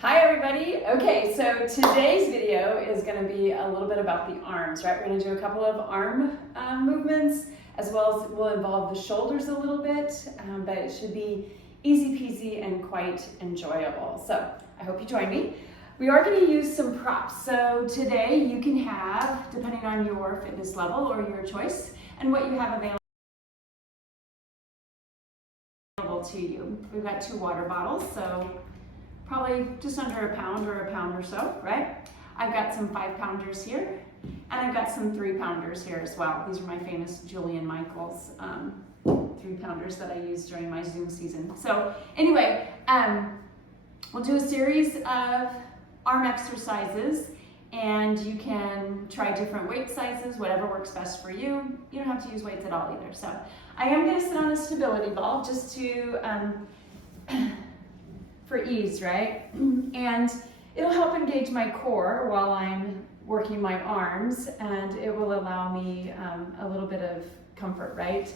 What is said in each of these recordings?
Hi everybody. Okay, so today's video is going to be a little bit about the arms, right? We're going to do a couple of arm movements, as well as we'll involve the shoulders a little bit, but it should be easy peasy and quite enjoyable. So I hope you join me. We are going to use some props. So today you can have, depending on your fitness level or your choice, and what you have available to you. We've got 2 water bottles, so probably just under a pound or so, right? I've got some 5-pounders here, and I've got some 3-pounders here as well. These are my famous Julian Michaels 3-pounders that I use during my Zoom season. So anyway, we'll do a series of arm exercises, and you can try different weight sizes, whatever works best for you. You don't have to use weights at all either. So I am going to sit on a stability ball just to for ease, right? And it'll help engage my core while I'm working my arms, and it will allow me a little bit of comfort, right?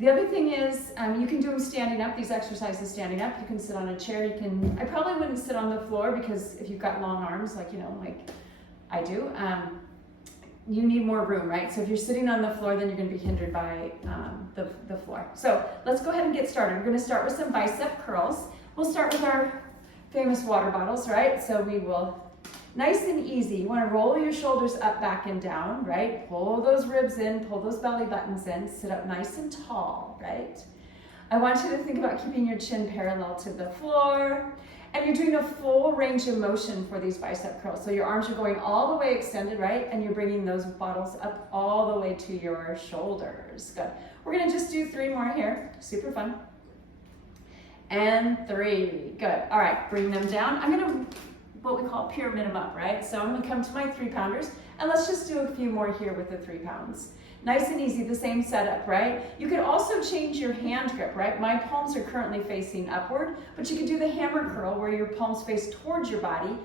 The other thing is you can do them standing up, these exercises standing up. You can sit on a chair. I probably wouldn't sit on the floor, because if you've got long arms, like I do, you need more room, right? So if you're sitting on the floor, then you're going to be hindered by the floor. So let's go ahead and get started. We're going to start with some bicep curls. We'll start with our famous water bottles, right? So we will, nice and easy, you want to roll your shoulders up, back, and down, right? Pull those ribs in, pull those belly buttons in, sit up nice and tall, right? I want you to think about keeping your chin parallel to the floor, and you're doing a full range of motion for these bicep curls. So your arms are going all the way extended, right? And you're bringing those bottles up all the way to your shoulders. Good. We're going to just do 3 more here. Super fun. And 3. Good. All right, bring them down. I'm going to, what we call pyramid them up, right? So I'm going to come to my 3-pounders, and let's just do a few more here with the 3 pounds. Nice and easy, the same setup, right? You could also change your hand grip, right? My palms are currently facing upward, but you could do the hammer curl where your palms face towards your body,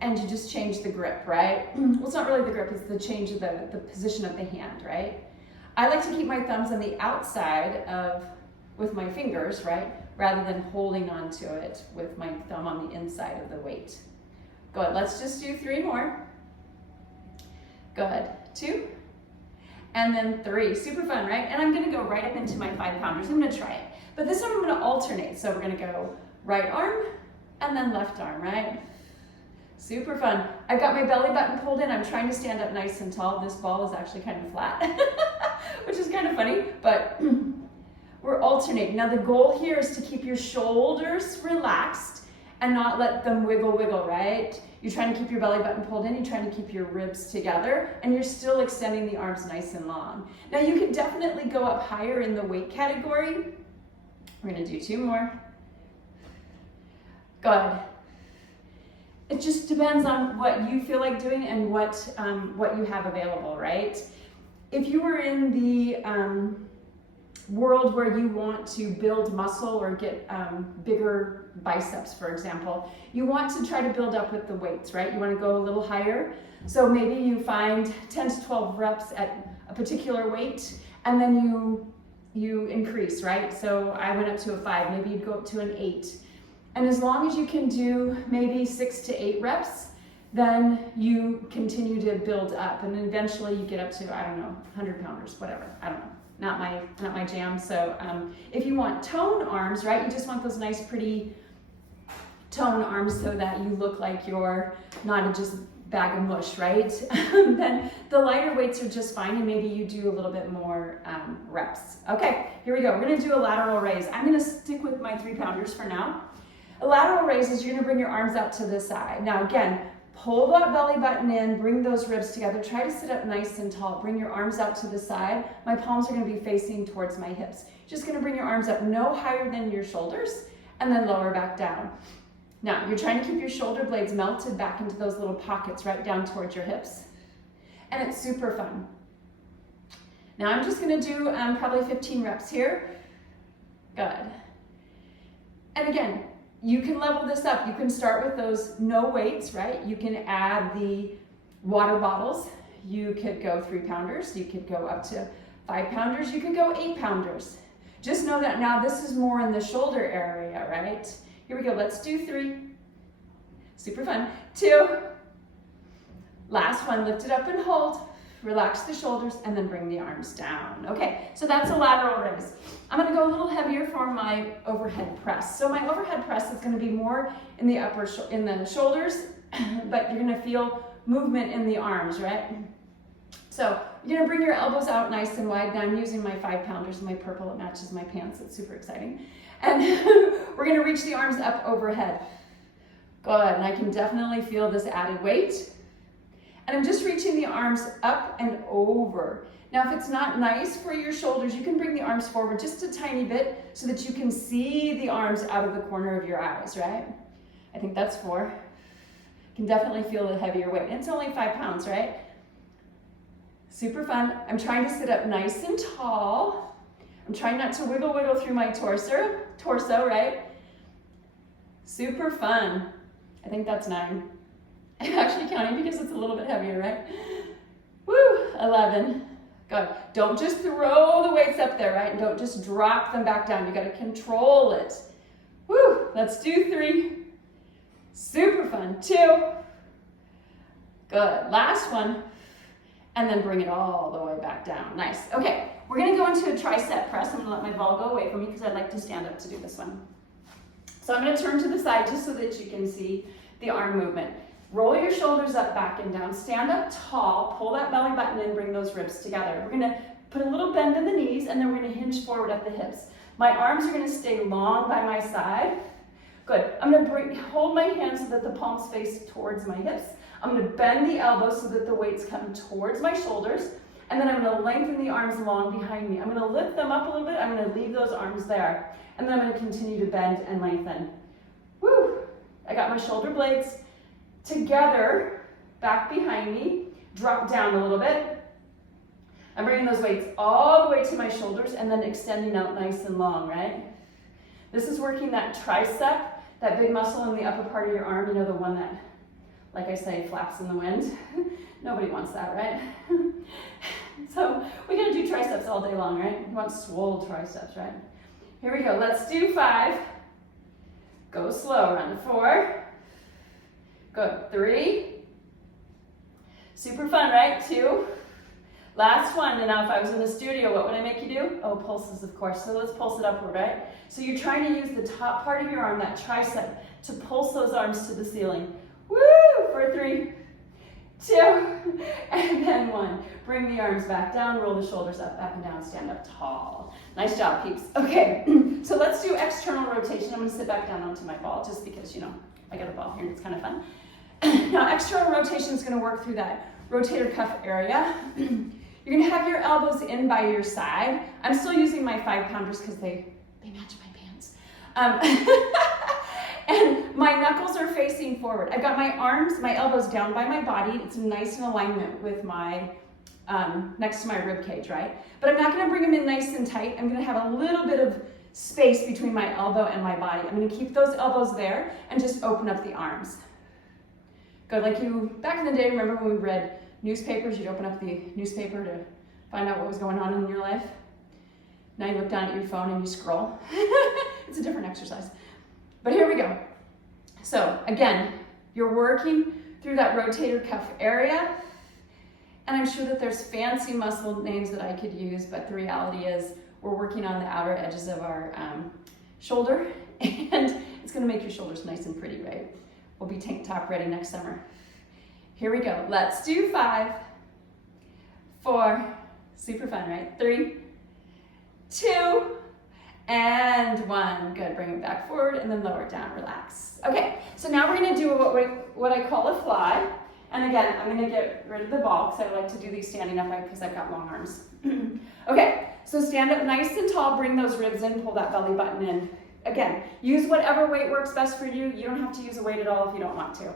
and you just change the grip, right? Well, it's not really the grip, it's the change of the position of the hand, right? I like to keep my thumbs on the outside with my fingers, right? Rather than holding onto it with my thumb on the inside of the weight. Good, let's just do 3 more. Good, 2. And then 3, super fun, right? And I'm gonna go right up into my 5-pounders. I'm gonna try it. But this time I'm gonna alternate. So we're gonna go right arm and then left arm, right? Super fun. I've got my belly button pulled in. I'm trying to stand up nice and tall. This ball is actually kind of flat, which is kind of funny, but we're alternating. Now the goal here is to keep your shoulders relaxed and not let them wiggle, right? You're trying to keep your belly button pulled in, you're trying to keep your ribs together, and you're still extending the arms nice and long. Now you can definitely go up higher in the weight category. We're gonna do 2 more. Good. It just depends on what you feel like doing and what you have available, right? If you were in the world where you want to build muscle or get bigger biceps, for example, you want to try to build up with the weights, right? You want to go a little higher. So maybe you find 10 to 12 reps at a particular weight, and then you increase, right? So I went up to a 5, maybe you'd go up to an 8. And as long as you can do maybe 6 to 8 reps, then you continue to build up, and eventually you get up to, I don't know, 100-pounders, whatever, I don't know. Not my jam. So if you want tone arms, right, you just want those nice, pretty tone arms so that you look like you're not a just bag of mush, right? Then the lighter weights are just fine, and maybe you do a little bit more reps. Okay, here we go. We're gonna do a lateral raise. I'm gonna stick with my 3-pounders for now. A lateral raise is you're gonna bring your arms out to the side. Now again, pull that belly button in, bring those ribs together, try to sit up nice and tall, bring your arms out to the side. My palms are gonna be facing towards my hips. Just gonna bring your arms up no higher than your shoulders, and then lower back down. Now, you're trying to keep your shoulder blades melted back into those little pockets right down towards your hips. And it's super fun. Now I'm just gonna do probably 15 reps here. Good. And again, you can level this up. You can start with those no weights, right? You can add the water bottles. You could go 3-pounders. You could go up to 5-pounders. You could go 8-pounders. Just know that now this is more in the shoulder area, right? Here we go. Let's do 3, Super fun. 2. Last one, lift it up and hold. Relax the shoulders and then bring the arms down. Okay, so that's a lateral raise. I'm gonna go a little heavier for my overhead press. So my overhead press is gonna be more in the in the shoulders, but you're gonna feel movement in the arms, right? So you're gonna bring your elbows out nice and wide. Now I'm using my 5-pounders, my purple, it matches my pants, it's super exciting. And we're gonna reach the arms up overhead. Good, and I can definitely feel this added weight. And I'm just reaching the arms up and over. Now, if it's not nice for your shoulders, you can bring the arms forward just a tiny bit so that you can see the arms out of the corner of your eyes, right? I think that's 4. You can definitely feel the heavier weight. It's only 5 pounds, right? Super fun. I'm trying to sit up nice and tall. I'm trying not to wiggle through my torso, right? Super fun. I think that's 9. I'm actually counting because it's a little bit heavier, right? Woo, 11. Good. Don't just throw the weights up there, right? Don't just drop them back down. You got to control it. Woo, let's do 3. Super fun. 2. Good. Last one. And then bring it all the way back down. Nice. Okay, we're going to go into a tricep press. I'm going to let my ball go away from me because I'd like to stand up to do this one. So I'm going to turn to the side just so that you can see the arm movement. Roll your shoulders up, back and down. Stand up tall, pull that belly button in, bring those ribs together. We're gonna put a little bend in the knees and then we're gonna hinge forward at the hips. My arms are gonna stay long by my side. Good, I'm gonna hold my hands so that the palms face towards my hips. I'm gonna bend the elbows so that the weights come towards my shoulders. And then I'm gonna lengthen the arms long behind me. I'm gonna lift them up a little bit. I'm gonna leave those arms there. And then I'm gonna continue to bend and lengthen. Woo, I got my shoulder blades together, back behind me, drop down a little bit. I'm bringing those weights all the way to my shoulders and then extending out nice and long, right? This is working that tricep, that big muscle in the upper part of your arm, you know, the one that, like I say, flaps in the wind. Nobody wants that, right? So we're gonna do triceps all day long, right? You want swole triceps, right? Here we go, let's do 5. Go slow, run 4. Good, 3. Super fun, right? 2. Last one, and now if I was in the studio, what would I make you do? Oh, pulses, of course. So let's pulse it upward, right? So you're trying to use the top part of your arm, that tricep, to pulse those arms to the ceiling. Woo! For 3, 2, and then 1. Bring the arms back down, roll the shoulders up, back and down, stand up tall. Nice job, peeps. Okay, so let's do external rotation. I'm gonna sit back down onto my ball just because, you know, I got a ball here and it's kind of fun. Now, external rotation is going to work through that rotator cuff area. You're going to have your elbows in by your side. I'm still using my 5-pounders because they match my pants. And my knuckles are facing forward. I've got my arms, my elbows down by my body. It's nice in alignment with my, next to my rib cage, right? But I'm not going to bring them in nice and tight. I'm going to have a little bit of space between my elbow and my body. I'm going to keep those elbows there and just open up the arms. Good, like you, back in the day, remember when we read newspapers, you'd open up the newspaper to find out what was going on in your life? Now you look down at your phone and you scroll. It's a different exercise. But here we go. So again, you're working through that rotator cuff area. And I'm sure that there's fancy muscle names that I could use, but the reality is we're working on the outer edges of our shoulder, and it's gonna make your shoulders nice and pretty, right? We'll be tank top ready next summer. Here we go. Let's do 5, 4, super fun, right? 3, 2, and 1. Good, bring it back forward and then lower it down, relax. Okay, so now we're gonna do what I call a fly. And again, I'm gonna get rid of the ball because I like to do these standing up because I've got long arms. Okay, so stand up nice and tall, bring those ribs in, pull that belly button in. Again, use whatever weight works best for you. You don't have to use a weight at all if you don't want to.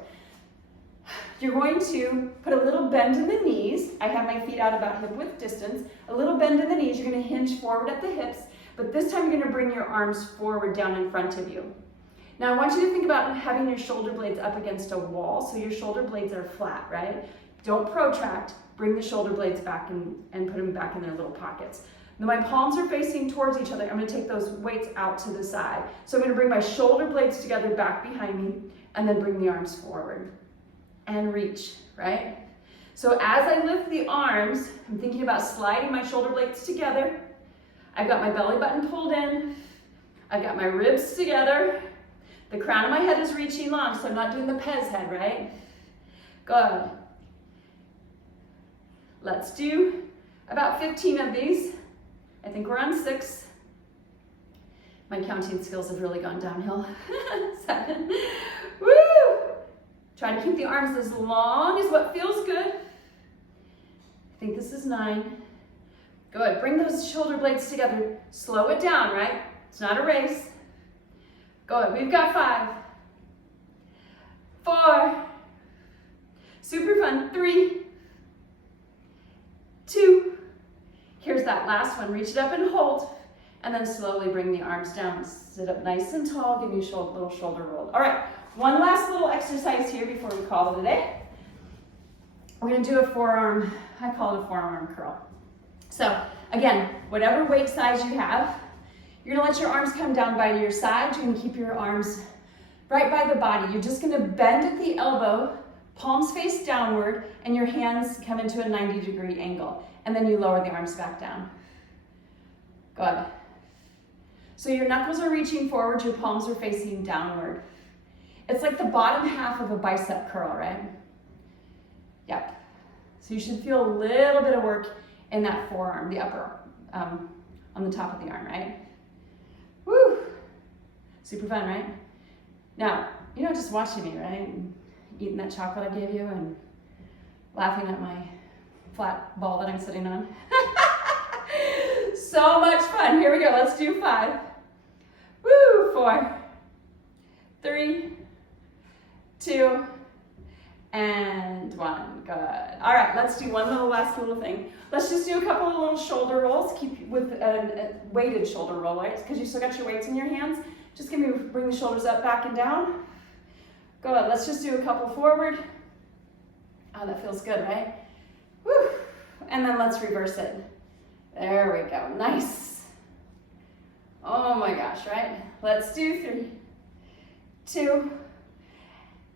You're going to put a little bend in the knees. I have my feet out about hip width distance. A little bend in the knees. You're going to hinge forward at the hips, but this time you're going to bring your arms forward down in front of you. Now I want you to think about having your shoulder blades up against a wall, so your shoulder blades are flat, right? Don't protract. Bring the shoulder blades back and put them back in their little pockets. Now my palms are facing towards each other. I'm going to take those weights out to the side. So I'm going to bring my shoulder blades together back behind me, and then bring the arms forward and reach, right? So as I lift the arms, I'm thinking about sliding my shoulder blades together. I've got my belly button pulled in. I've got my ribs together. The crown of my head is reaching long, so I'm not doing the Pez head, right? Good. Let's do about 15 of these. I think we're on 6. My counting skills have really gone downhill. 7. Woo! Try to keep the arms as long as what feels good. I think this is 9. Good. Bring those shoulder blades together. Slow it down, right? It's not a race. Good. We've got 5. 4. Super fun. 3. 2. Here's that last one. Reach it up and hold. And then slowly bring the arms down. Sit up nice and tall. Give me a little shoulder roll. All right. One last little exercise here before we call it a day. We're going to do a forearm, I call it a forearm curl. So again, whatever weight size you have, you're going to let your arms come down by your side. You're going to keep your arms right by the body. You're just going to bend at the elbow, palms face downward, and your hands come into a 90-degree angle. And then you lower the arms back down. Good. So your knuckles are reaching forward, your palms are facing downward. It's like the bottom half of a bicep curl, right? Yep. So you should feel a little bit of work in that forearm, the upper, on the top of the arm, right? Woo! Super fun, right? Now, you're not just watching me, right? Eating that chocolate I gave you and laughing at my flat ball that I'm sitting on. So much fun. Here we go. Let's do 5. Woo! 4, 3, 2, and 1. Good. All right, let's do one last little thing. Let's just do a couple of little shoulder rolls. Keep with a weighted shoulder roll, right? Because you still got your weights in your hands. Just bring the shoulders up, back, and down. Good. Let's just do a couple forward. Oh, that feels good, right? Woo! And then let's reverse it. There we go. Nice. Oh my gosh, right? Let's do 3, 2,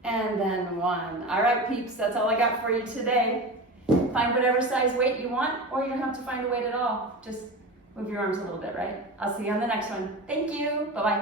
and then 1. All right, peeps, that's all I got for you today. Find whatever size weight you want, or you don't have to find a weight at all. Just move your arms a little bit, right? I'll see you on the next one. Thank you. Bye-bye.